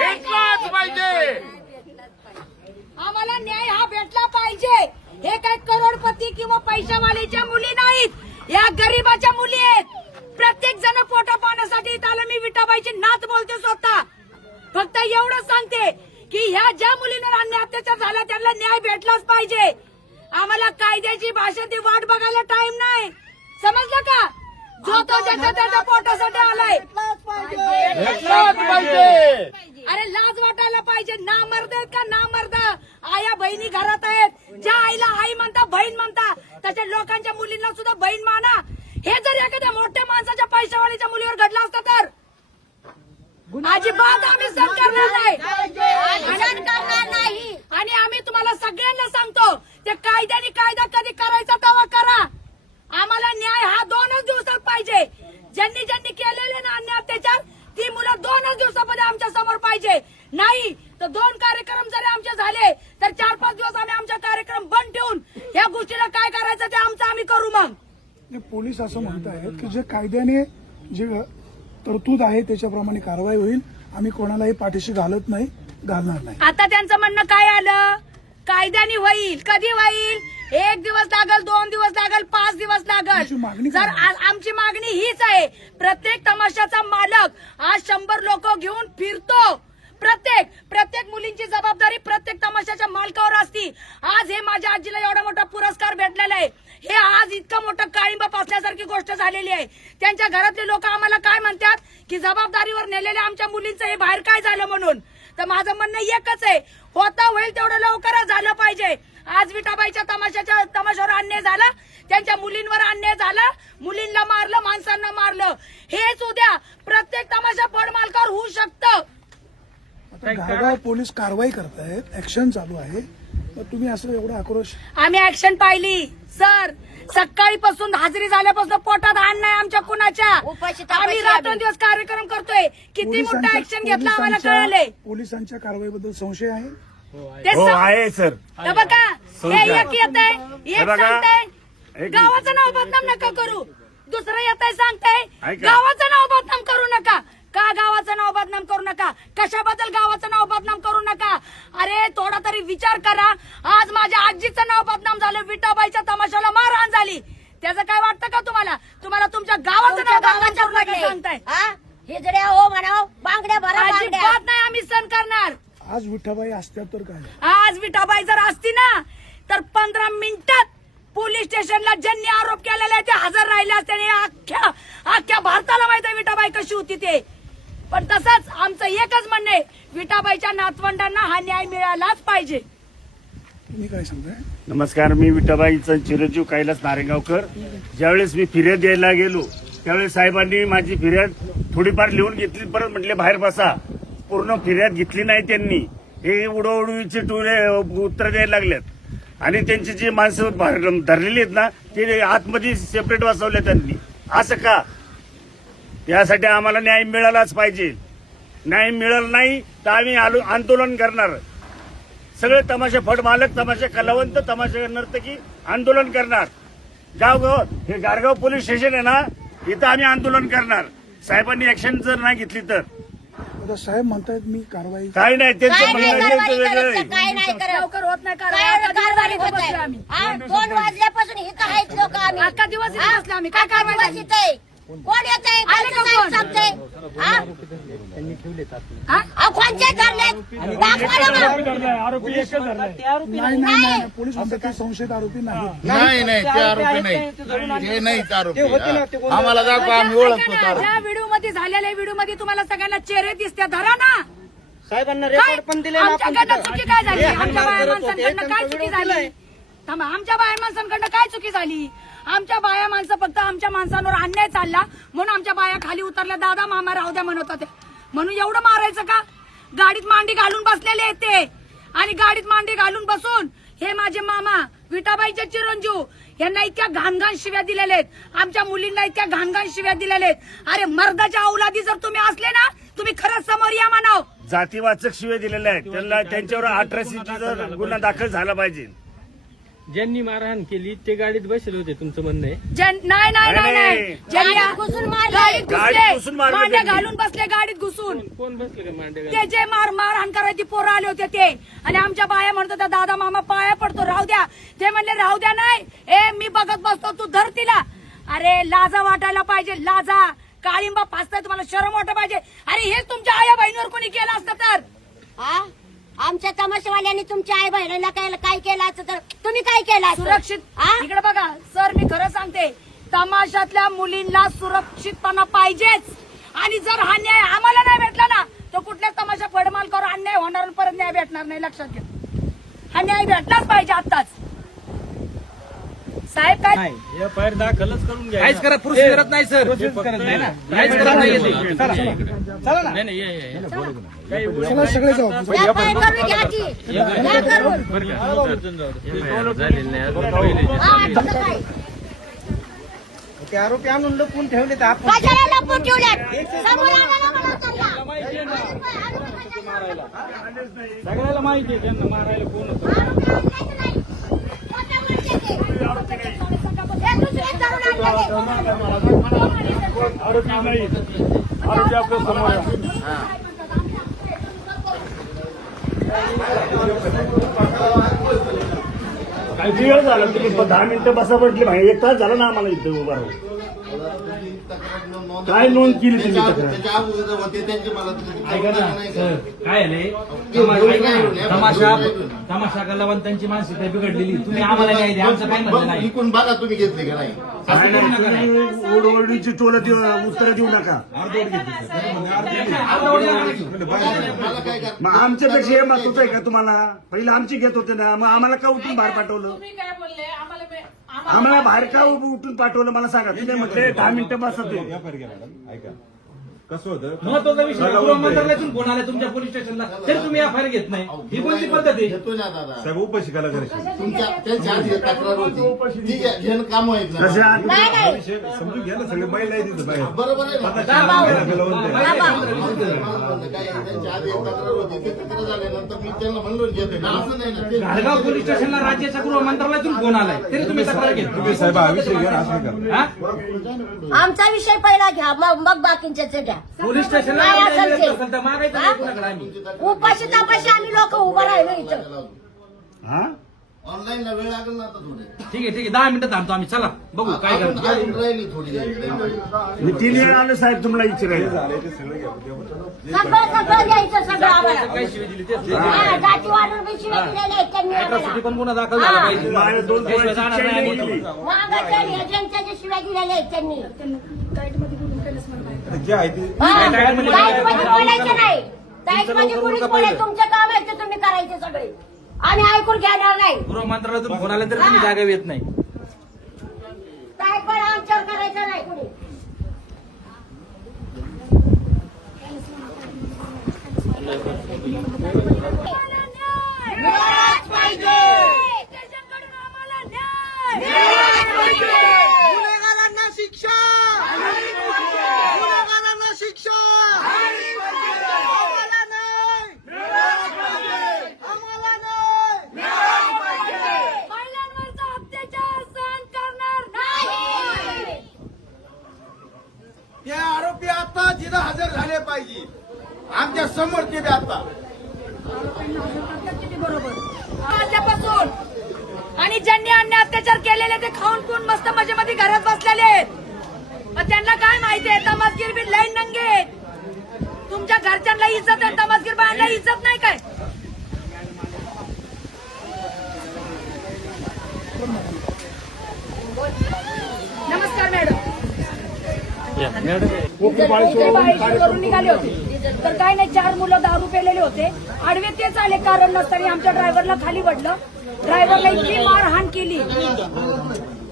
भेटलाच पाहिजे. आम्हाला न्याय हा भेटला पाहिजे. हे काय करोडपती किंवा पैशावालीच्या मुली नाहीत, या गरीबाच्या मुली आहेत. प्रत्येक जण पोटा पाण्यासाठी इथं आलं. मी विठाबाईची नात बोलते स्वतः. फक्त एवढं सांगते की ह्या ज्या मुलींवर अन्याय अत्याचार झाला त्यांना न्याय भेटलाच पाहिजे. आम्हाला कायद्याची भाषेची वाट बघायला टाइम नाही. समजलं का? जो तो त्याच्या पोटासाठी आलाय. भेटलाच पाहिजे. अरे लाज वाटायला पाहिजे. ना मर्द आहेत का ना मर्द? आया बहिणी घरात आहेत. ज्या आईला आई म्हणता बहीण म्हणता तशा लोकांच्या मुलींना सुद्धा बहीण माना. हे जर एखाद्या मोठ्या माणसाच्या पैशावालीच्या मुलीवर घडलं असतं तर अजिबात आम्ही सहन करणार नाही. आणि आम्ही तुम्हाला सगळ्यांना सांगतो ते कायद्याने कायदा कधी करायचा तेव्हा करा. आम्हाला न्याय हा 2च दिवसात पाहिजे. ज्यांनी ज्यांनी केलेले ना अन्याय अत्याचार ती मुलं 2च दिवसामध्ये आमच्या समोर पाहिजे. नाही तर 2 कार्यक्रम जरी आमचे झाले तर 4-5 दिवस आम्ही आमचा कार्यक्रम बंद ठेवून या गोष्टीला काय करायचं ते आमचं आम्ही करू. मग पोलीस असं म्हणतायत की जे कायद्याने जे तरतूद आहे त्याच्याप्रमाणे कारवाई होईल. आम्ही कोणालाही पाठीशी घालणार नाही. आता त्यांचं म्हणणं काय आलं? कायद्याने होईल. कधी होईल? 1 दिवस लागल, 2 दिवस लागल, 5 दिवस तुमची मागणी लागल. जर आमची मागणी हीच आहे. प्रत्येक तमाशाचा मालक आज 100 लोक घेऊन फिरतो. प्रत्येक मुलींची जबाबदारी प्रत्येक तमाशाच्या मालकावर असती. आज हे माझ्या आजीला एवढा मोठा पुरस्कार भेटलेला आहे. हे आज इतकं मोठं काळिंब पासल्यासारखी गोष्ट झालेली आहे. त्यांच्या घरातले लोक आम्हाला काय म्हणतात की जबाबदारीवर नेलेल्या आमच्या मुलींचं हे बाहेर काय झालं म्हणून. तर माझं म्हणणं एकच आहे, होता होईल तेवढं लवकरच झालं पाहिजे. आज विठाबाईच्या तमाशावर अन्याय झाला, त्यांच्या मुलींवर अन्याय झाला, मुलींना मारलं, माणसांना मारलं. हेच उद्या प्रत्येक तमाशा फड मालकावर होऊ शकतं. आता गावगाव पोलीस कारवाई करतायत, ऍक्शन चालू आहे. तर तुम्ही असं एवढा आक्रोश? आम्ही ऍक्शन पाहिली सर. सकाळीपासून हाजरी झाल्यापासून पोटात अन्न नाही आमच्या कुणाच्या. आम्ही रात्रंदिवस कार्यक्रम करतोय. किती मोठं ऍक्शन घेतलं आम्हाला कळालंय. पोलिसांच्या कारवाईबद्दल संशय आहे? हो आहे सर. हे बघा, हे एक येत आहे, एक सांगताय गावाचं नाव बदनाम नका करू. दुसरं येत आहे सांगताय गावाचं नाव बदनाम करू नका. का गावाचं नाव बदनाम करू नका? कशाबद्दल गावाचं नाव बदनाम करू नका? अरे थोडा तरी विचार करा. आज माझ्या आजीचं नाव बदनाम झालं. विठाबाईच्या तमाशाला मारहाण झाली. त्याचं काय वाटतं का तुम्हाला? तुम्हाला तुमच्या गावाचं नाव बदनाम करू नका सांगताय. हिजड्या हो म्हणाव, बांगड्या भरा. अजिबात नाही आम्ही सहन करणार. आज विठाबाई असत्या तर काय? आज विठाबाई जर असती ना तर 15 मिनिटात पोलीस स्टेशनला ज्यांनी आरोप केलेला आहे ते हजर राहिले असते. अख्ख्या भारताला माहित आहे विठाबाई कशी होती ते. पण तसंच आमचं एकच म्हणणं आहे, विठाबाईच्या नातवंडांना हा न्याय मिळालाच पाहिजे. तुम्ही काय सांगताय? नमस्कार, मी विठाबाईचा चिरंजीव कैलास नारेगावकर. ज्यावेळेस मी फिर्याद द्यायला गेलो त्यावेळेस साहेबांनी माझी फिर्याद थोडीफार लिहून घेतली. परत म्हटले बाहेर बसा. पूर्ण फिर्याद घेतली नाही त्यांनी. हे उडवडवीचे उत्तर द्यायला लागलेत. आणि त्यांची जी माणसं धरलेली आहेत ना ते आतमध्ये सेपरेट बसवले त्यांनी. असं का? यासाठी आम्हाला न्याय मिळालाच पाहिजे. न्याय मिळाला नाही तर आम्ही आंदोलन करणार. सगळे तमाशा फड मालक, तमाशा कलावंत, तमाशा नर्तकी आंदोलन करणार. गावगाव हे गारगाव पोलीस स्टेशन आहे ना, इथं आम्ही आंदोलन करणार. साहेबांनी ऍक्शन जर नाही घेतली तर. आता साहेब म्हणतायत मी कारवाई काही नाही, त्यांचं म्हणणं वेगळं आहे. काय नाही करत. लवकर होत नाही कारवाई होत आहे. आम्ही 2 वाजल्यापासून इथं आहेत लोक. आम्ही अख्खा दिवस इथे बसले आम्ही. काय अख्खा कारवाई दिवस इथे. कोण येत आहे? आले का कोण? सांगते कोणचे धरले दाखवा ना मग. नाही पोलीस म्हणतात की संशयित आरोपी नाही. नाही ते आरोपी नाही. ते नाहीच आरोपी. आम्हाला दाखवा, आम्ही ओळखतो. ज्या व्हिडिओ मध्ये झालेल्या व्हिडिओ मध्ये तुम्हाला सगळ्यांना चेहरे दिसते. धरा ना. साहेबांना रेकॉर्ड पण दिले. आमच्याकडनं चुकी काय झाली? आमच्या बाया माणसांकडनं काय चुकी झाली? थांबा, आमच्या बाया माणसांकडनं काय चुकी झाली? आमच्या बाया माणसं फक्त आमच्या माणसांवर अन्याय चालला म्हणून आमच्या बाया खाली उतरल्या. दादा मामा राहू द्या म्हणत होते म्हणून एवढं मारायचं का? गाडीत मांडी घालून बसलेले आहेत ते. आणि गाडीत मांडी घालून बसून हे माझे मामा विठाबाईचे चिरंजीव यांना इतक्या घाणघाण शिव्या दिलेल्या आहेत. आमच्या मुलींना इतक्या घाणघाण शिव्या दिलेल्या आहेत. अरे मर्दाच्या औलादी जर तुम्ही असले ना तुम्ही खरंच समोर या म्हणाव. जातीवाचक शिवे दिलेले आहेत. त्यांना त्यांच्यावर 18C गुन्हा दाखल झाला पाहिजे. ज्यांनी मारहाण केली ते गाडीत बसले होते, तुमचं म्हणणं आहे? नाही नाही नाही नाही ज्यांनी गाडीत घुसून मारले. गाडीत गाडीत घुसून घुसले मारलं मांड्या त्यांनी. घालून बसले गाडीत घुसून. कोण बसले का मांडे ते जे मारहाण करायची पोरं आले होते ते, आणि आमच्या बाया म्हणत होत्या दादा मामा पाया पडतो राहू द्या. ते म्हणले राहू द्या नाही, मी बघत बसतो, तू धर तिला. अरे लाजा वाटायला पाहिजे, लाजा. काळिंबा फासताय, तुम्हाला शरम वाटत पाहिजे. अरे हेच तुमच्या आया बहिणीवर कोणी केलं असतं तर? हा? आमच्या तमाशावाल्यांनी तुमच्या आई बहिणीला काय केलं असतं तर तुम्ही काय केलं असतं? सुरक्षित. हा? इकडे बघा सर, मी खरं सांगते, तमाशातल्या मुलींना सुरक्षितपणा पाहिजेच. आणि जर हा न्याय आम्हाला नाही भेटला ना, तर कुठल्याच तमाशा फडमालकावर अन्याय होणार आणि परत न्याय भेटणार नाही, लक्षात घ्या. हा न्याय भेटलाच पाहिजे आत्ताच. साहेब काय एफआयआर दाखलच करून घ्या. काहीच करा, प्रोसेस करत नाही सर. काहीच करत नाही येते. चला ना. नाही नाही ये, ये, ये. चला सगळे जाऊ आपण. या पाय करून घ्या की. या करून. बरं का? FIR झालेली नाही अजून, पहिले जे हा, तुझं काय? ते आरोपी आणून लपून ठेवले तर आपण कशाला लपून ठेवल्यात? समोर आणायला बोलावतात का? सगळ्याला माहिती आहे त्यांना मारायला कोण होतं. आरोपी आणण्याचं नाही. खोटं बोलते ते. हे दुसरे तरुण आणले ते. आरोपी नाही, आरोपी आपल्या समोर आहे. काही वेळ झाला, तुम्ही 10 मिनिटं बसा म्हटली भाई, 1 तास झाला ना आम्हाला इथं उभा राहून. काय नोंद केली तुम्ही तक्रार? त्याच्या अगोदर होते त्यांचे मला ऐका ना सर, काय आलंय तमाशा कलावंतांची मानसिकता बिघडलेली, तुम्ही आम्हाला न्याय द्या, आमचं काय म्हणणं नाही. इकून बघा तुम्ही घेतले का नाही. काय नाही, तुम्ही ओरडोरडीची टोलं उत्तर देऊ नका. मला काय करा. मग आमच्यापेक्षा हे महत्वाचं आहे का तुम्हाला? पहिलं आमची घेत होते ना, मग आम्हाला का उठून बाहेर पाठवलं? आम्हाला बाहेर का उठून पाठवलं मला सांगा. तुम्ही म्हटले 10 मिनिटं बसत ऐका कसं होतं महत्वाचा विषय गृहमंत्रालयातून फोन आला तुमच्या पोलीस स्टेशनला, तरी तुम्ही एफआयआर घेत नाही. ही कोणती पद्धत आहे? घेतो ना दादा. साहेब उपाशी कला करायची तुमच्या त्यांच्या आधी तक्रार होती, ठीक आहे, घेणं काम आहेत ना. कशा नाही नाही. विषय समजून घ्या ना, सगळे बैल आहे तिथं बाहेर. बरोबर आहे ना. आता काम केलं कलावंत आहे. काय त्यांच्या आधी एक तक्रार होती, ती तक्रार झाल्यानंतर मी त्यांना म्हणलो घेतो ना, असं नाही ना. ते घाटगाव पोलीस स्टेशनला राज्याच्या गृहमंत्रालयातून फोन आलाय, तरी तुम्ही तक्रार घेत तुम्ही साहेब हा विषय घ्या, असं करा. हा? आमचा विषय पहिला घ्या, मग बाकींच्याच घ्या. पोलीस स्टेशनला काय असेल ते? असेल तर मागायचं नाही कुणाकडे आम्ही. उपाशी तापाशी आम्ही लोक उभं राहिलो इथं. हा? ऑनलाईनला वेळ लागेल ना आता थोडे. ठीक आहे 10 मिनिटं थांबतो आम्ही, चला बघू काय अजून करतो. अजून राहिली थोडी. मी 3 वेळ आलो साहेब तुम्हाला विचारायला. झालंय ते सगळं घ्या. सगळं द्यायचं सगळं आम्हाला. काय शिवाय दिली तेच. हा, जातीवाढून बी शिव्या दिलेल्या आहेत त्यांनी आम्हाला. अॅट्रॉसिटी पण गुन्हा दाखल झाला पाहिजे. माझ्या 2 त्याशिवाय जाणार नाही आम्ही गेली. इथून. वाघाच्या एजंटच्या जे शिव्या दिलेल्या आहेत त्यांनी. गाईडमध्ये बोलून केलंच म्हणताय. जे आहे ते हा, डायरेक्टमध्ये डायरेक्टमध्ये बोलायचं नाही. डायरेक्टमध्ये कोणीच बोलायचं, तुमचं काम आहे ते तुम्ही करायचे सगळे. आम्ही ऐकून घेणार नाही. गृहमंत्रालयातून फोन आला तरी तुम्ही जागा येत नाही. काय पण आमच्यावर करायचं नाही कोणी. मिळालाच पाहिजे. स्टेशनकडून आम्हाला न्याय. मिळालाच पाहिजे. गुन्हेगारांना शिक्षा. गुन्हेगारांना शिक्षा. आम्हाला नाही. आम्हाला नाही. महिलांवरचा अत्याचार सहन करणार नाही. ते आरोपी आता जिथं हजर झाले पाहिजे, आमच्या समोर ते बी आता. किती बरोबर आल्यापासून. आणि ज्यांनी अन्याय अत्याचार केलेले ते खाऊन पिऊन मस्त मजेमध्ये घरात बसलेले आहेत. पण त्यांना काय माहितीये, तमासगीर बी लई नंगे आहेत. तुमच्या घरच्यांना इज्जत आहे, तमासगीर बायांना इज्जत नाही काय? नमस्कार मॅडम. करून निघाले होते तर काय नाही, 4 मुलं दारू पेलेले होते. आडवे तेच आले कारण नसताना आमच्या ड्रायव्हरला खाली पडलं. ड्रायव्हरला इतकी मारहाण केली,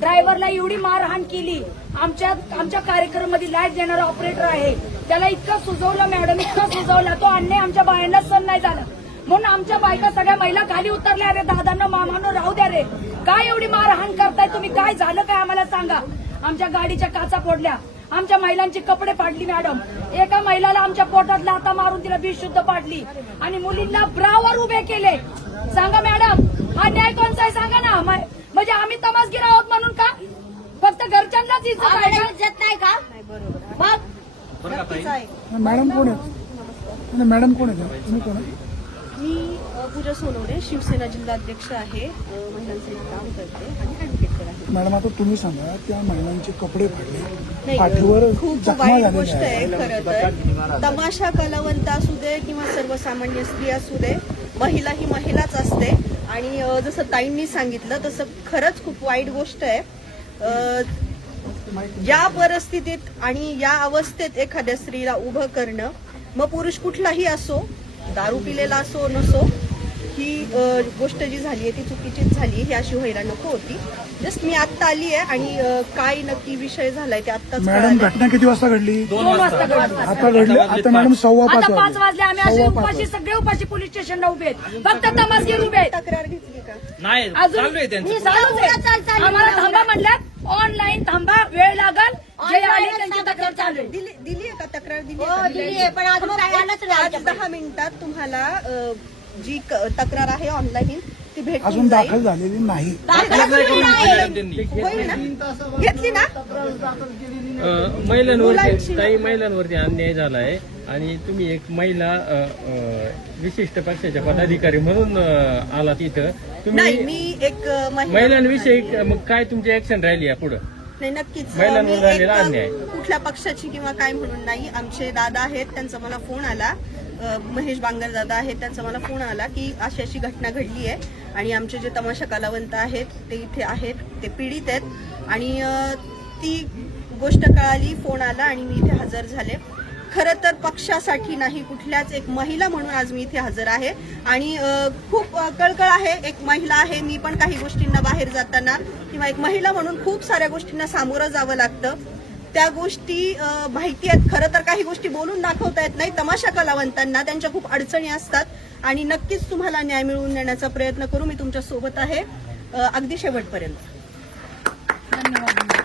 ड्रायव्हरला एवढी मारहाण केली. आमच्या कार्यक्रमामध्ये लाईट देणारा ऑपरेटर आहे, त्याला इतकं सुजवलं मॅडम, इतकं सुजवलं, तो अन्याय आमच्या बायांना सहन नाही झाला. म्हणून आमच्या बायका सगळ्या महिला खाली उतरल्या. अरे दादांना मामांनो राहू द्या रे, काय एवढी मारहाण करताय तुम्ही? काय झालं काय आम्हाला सांगा. आमच्या गाडीच्या काचा फोडल्या, आमच्या महिलांचे कपडे पाडली मॅडम. एका महिलाला आमच्या पोटात लाथा मारून तिला बेशुद्ध पाडली आणि मुलींना ब्रावर उभे केले. सांगा मॅडम, हा न्याय कोणचा आहे सांगा ना. म्हणजे आम्ही तमासगीर आहोत म्हणून का? फक्त घरच्यांनाच इज्जत आहे आम्हाला का? इज्जत नाही का? मग बरं का ताई? मॅडम कोण आहेत? मॅडम कोण आहेत? तुम्ही कोण आहे? मी पूजा सोनवणे, शिवसेना जिल्हाध्यक्ष आहे, महिलांसाठी काम करते आणि ऍडव्होकेट आहे. मॅडम आता तुम्ही सांगा, त्या महिलांचे कपडे फाडले, नाही, पाठीवर खूप जखमा वाईट झालेल्या गोष्ट आहे आहेत. खरं तर. तमाशा कलावंत असू दे किंवा सर्वसामान्य स्त्री असू दे, महिला ही महिलाच असते आणि जसं ताईंनी सांगितलं तसं खरंच खूप वाईट गोष्ट आहे. या परिस्थितीत आणि या अवस्थेत एखाद्या स्त्रीला उभं करणं, मग पुरुष कुठलाही असो, दारू पिलेला असो नसो, ही गोष्ट जी झाली आहे ती चुकीचीच झाली. ही अशी व्हायला नको होती. जस्ट मी आत्ता आली आहे आणि काय नक्की विषय झालाय ते आत्ताच मॅडम कळालंय. घटना किती वाजता घडली? 2 वाजता घडली. आता घडली. आता मॅडम 5:15 आता 5 वाजले. आम्ही असे 5:15 उपाशी, सगळे उपाशी पोलीस स्टेशनला उभे आहेत. फक्त तमासगीर उभे आहेत. तक्रार घेतली का? नाही अजून चालू आहे त्यांचं. मी चालूच आहे. आम्हाला थांबा म्हणल्यात. ऑनलाईन थांबा, वेळ लागल. जे आले त्यांची तक्रार चालू आहे. दिली आहे का तक्रार? दिली हो, आहे दिली आहे, पण अजून काय आलंच नाही आज आमच्याकडे. 10 मिनिटात तुम्हाला जी तक्रार आहे ऑनलाईन ती अजून भेटून जाईल. दाखल झालेली नाही. होईल ना? घेतली ना? महिलांवरती काही महिलांवरती अन्याय झाला आहे आणि तुम्ही एक महिला विशिष्ट पक्षाच्या पदाधिकारी म्हणून आला तिथं. नाही, तुम्ही मी एक महिलांविषयी मग काय तुमची ऍक्शन राहिली या पुढे? नाही, नक्कीच महिलांवर मी झालेला अन्याय. कुठल्या पक्षाची किंवा काय म्हणून नाही. आमचे दादा आहेत, त्यांचा मला फोन आला. महेश बांगर दादा आहेत, त्यांचा मला फोन आला की अशी अशी घटना घडली आहे आणि आमचे जे तमाशा कलावंत आहेत ते इथे आहेत, ते पीडित आहेत आणि ती गोष्ट कळाली, फोन आला आणि मी इथे हजर झाले. खरं तर पक्षासाठी नाही, कुठल्याच एक महिला म्हणून आज मी इथे हजर आहे आणि खूप कळकळ आहे. एक महिला आहे, मी पण काही गोष्टींना बाहेर जाताना किंवा एक महिला म्हणून खूप साऱ्या गोष्टींना सामोरं जावं लागतं. त्या गोष्टी माहिती आहेत. खरं तर काही गोष्टी बोलून दाखवता येत नाही. तमाशा कलावंतांना त्यांच्या खूप अडचणी असतात आणि नक्कीच तुम्हाला न्याय मिळवून देण्याचा प्रयत्न करू. मी तुमच्या सोबत आहे अगदी शेवटपर्यंत. धन्यवाद.